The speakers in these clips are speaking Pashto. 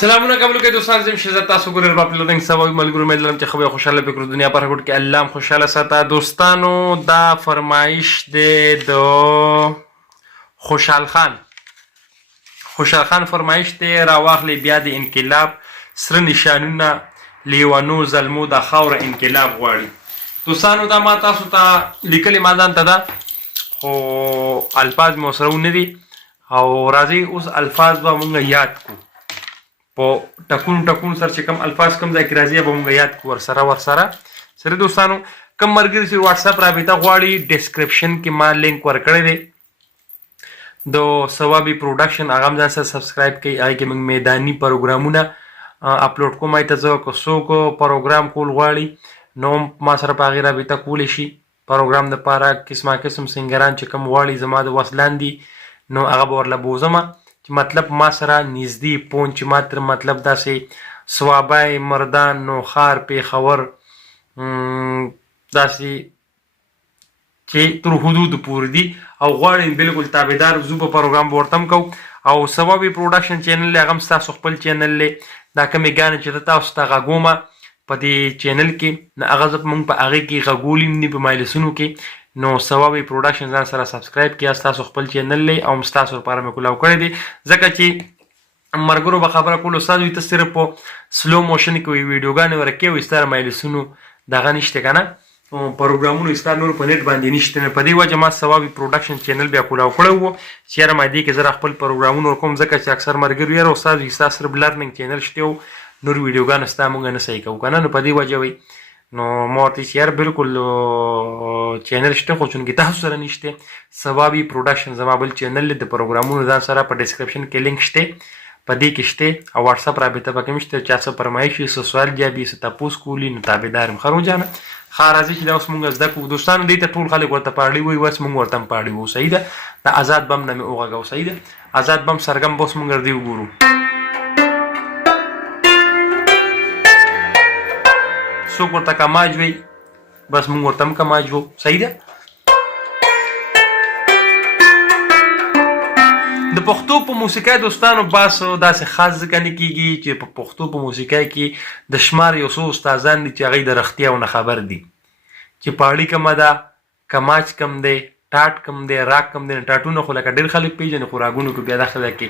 سلامونه قبل کې دوستان زم شزه تاسو ګورل په لودنګ سبا ملګرو مې لرم چې خو خوشاله فکر دنیا پر هټ کې الله خوشاله ساته دوستانو دا فرمایش دی د خوشحال خان فرمایش دی راواخلي بیا د انقلاب سره نشانونه لیوانو ظلمو د خاور انقلاب غواړي دوستانو دا ما تاسو ته لیکلي ما ځان ته دا خو الفاظ مې سره نه دي او راځي اوس الفاظ به مونږ یاد کو په ټکون سره چې کوم الفاظ کوم ځای کې راځي به مونږ یاد کو ورسره دوستانو کوم مرګري چې واتس اپ رابطه غواړي ډسکرپشن کې ما لینک ورکړی دی د ثوابي پروډکشن هغه هم ځان سره سبسکرایب کړئ هغې کې موږ میداني پروګرامونه اپلوډ کوم هغې ته زه که څوک پروګرام کول غواړي نو ما سره په هغې رابطه کولی شي پروګرام دپاره قسم سنګران چې کوم غواړي زما د وس لاندې نو هغه به ورله بوزمه چې مطلب ما سره نږدې پون چې ما تر مطلب داسې صوابی مردان نوخار پیښور داسې چې تر حدود پورې دي او غواړي بالکل تابعدار زو په پروګرام به ورته هم کوو او ثوابي پروډکشن چینل دی هغه هم ستاسو خپل چینل دی دا کومې ګانې چې زه تاسو ته غږومه په دې چینل کې نو هغه زه موږ په هغې کې غږولي هم دي په مایلسونو کې نو ثوابي پروډکشن ځان سره سبسکرایب کړئ ستاسو خپل چینل دی او ستاسو لپاره مې کولاو کړی دی ځکه چې ملګرو به خبره کول استاد وي ته صرف په سلو موشن کې ویډیوګانې ورکې وي ستا مایلسونو دغه نشته که نه پروګرامونو ستا نور په نیټ باندې نشته نو په دې وجه ما ثوابي پروډکشن چینل بیا کولاو کړی و چې یاره ما دې کې زه خپل پروګرامونه ورکوم ځکه چې اکثر ملګري یاره استاد وي ستا صرف لرننګ چینل شته و نور ویډیوګانې ستا موږ نه صحیح کوو که نه نو په دې وجه وي نو ما ورته چې یار بالکل چینل شته خو چونکې تاسو سره نشته ثوابي پروډکشن زما بل چینل دی د پروګرامونو ځان سره په ډسکرپشن کې لینک شته په دې کې شته او واتس اپ رابطه پکې هم شته چا څه فرمایش وي څه سوال جواب وي څه تپوس کولی نو تابعدار یم ښه روجانه ښه راځي چې دا اوس مونږ زده کړو دوستانو دې ته ټول خلک ورته پاړلي وایي اوس مونږ ورته هم پاړلي وو صحیح ده د آزاد بم نه مې وغږو صحیح ده آزاد بم سرګم به اوس مونږ دې وګورو څوک ورته کماج وي بس مونږ ورته هم کماج وو صحیح ده د پښتو په موسیقۍ دوستانو بس داسې خاص ځکه نه کېږي چې په پښتو په موسیقۍ کې د شمار یو څو استادان دي چې هغوی د رښتیاو نه خبر دي چې پاړي کومه ده کماچ کم دی ټاټ کم دی راګ کم دی ټاټونه خو لکه ډېر خلک پېژني خو راګونو کې بیا دا خلک کې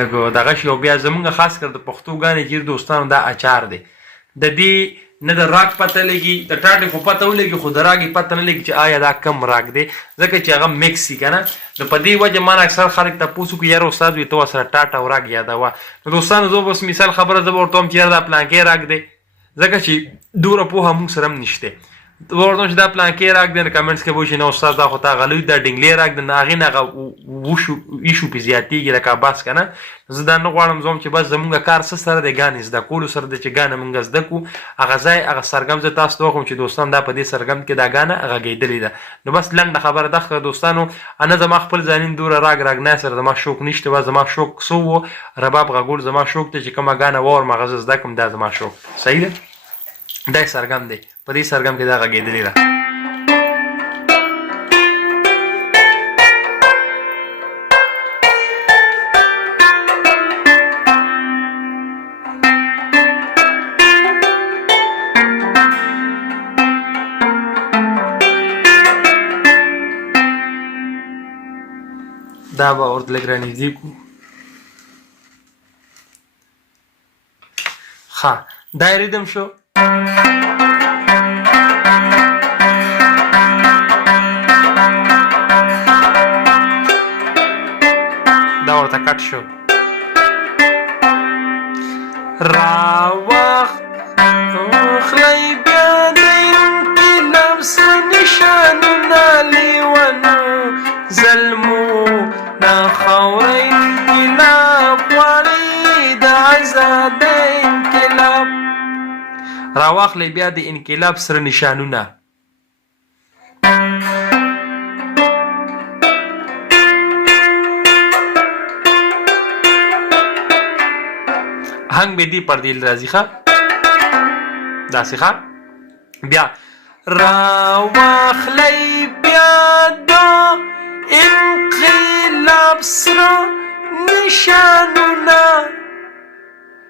لږ دغه شي او بیا زمونږ خاص کر د پښتو ګانې چې دوستانو دا اچار دی د دې نه د راګ پته لګي د ټاټې خو پته ولګي خو د راګې پته نه لګي چې آیا دا کم راګ دی ځکه چې هغه میکس وي که نه نو په دې وجه ما نه اکثر خلک تپوس وکړي یاره استاد وي ته ورسره ټاټ او راګ یادوه نو دوستانو زه به اوس مثال خبره زه به ورته وایم چې یاره دا پلانکې راګ دی ځکه چې دومره پوهه موږ سره هم نشته ورته وایم چې دا پلانکې راګ دی نو کمنټس کې به وشي نه استاد دا خو تا غلوي دا ډنګلې راګ دی نو هغې نه هغه ایشو پې زیاتېږي لکه بس که نه زه دا نه غواړم زه چې بس زمونږ کار څه سره دی ګانې زده کولو سره دی چې ګانه مونږ زده کړو هغه ځای هغه سرګم زه تاسو ته وښیم چې دوستان دا په دې سرګم کې دا ګانه غږېدلې ده نو بس لنډه خبره ده دوستانو نه زما خپل ځانین دوره راګ نه سره زما شوق نشته و زما شوق څه و رباب غږول زما شوق دی چې کومه ګانه واورم هغه زه زده کړم دا زما شوق صحیح ده دا سرګم دی په دې سرګم کې دا غږېدلې ده دا به ورته لږ رانږدې کړو ښه دا یې ریدم شو دا ورته کټ شو راواخلئ بیا د انقلاب سره نشانونه لیونو ظلمو دا خاوره انقلاب غواړي د ازادۍ انقلاب راواخلئ بیا د انقلاب سره نشانونه هنګ به دې پر دیل راځي ښه داسې ښه بیا راواخلئ بیا د انقلاب سره نشانونه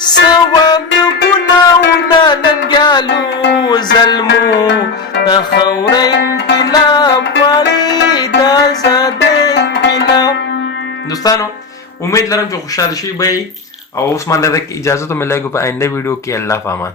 ثواب د ګناهونه ننګیالو ظلمو د خاوره انقلاب غواړي د ازادۍ انقلاب. دوستانو امید لرم چې خوشحاله شوي به یې او اوس ماته اجازه ته ملیږو په آینده ویډیو کې. الله پامان.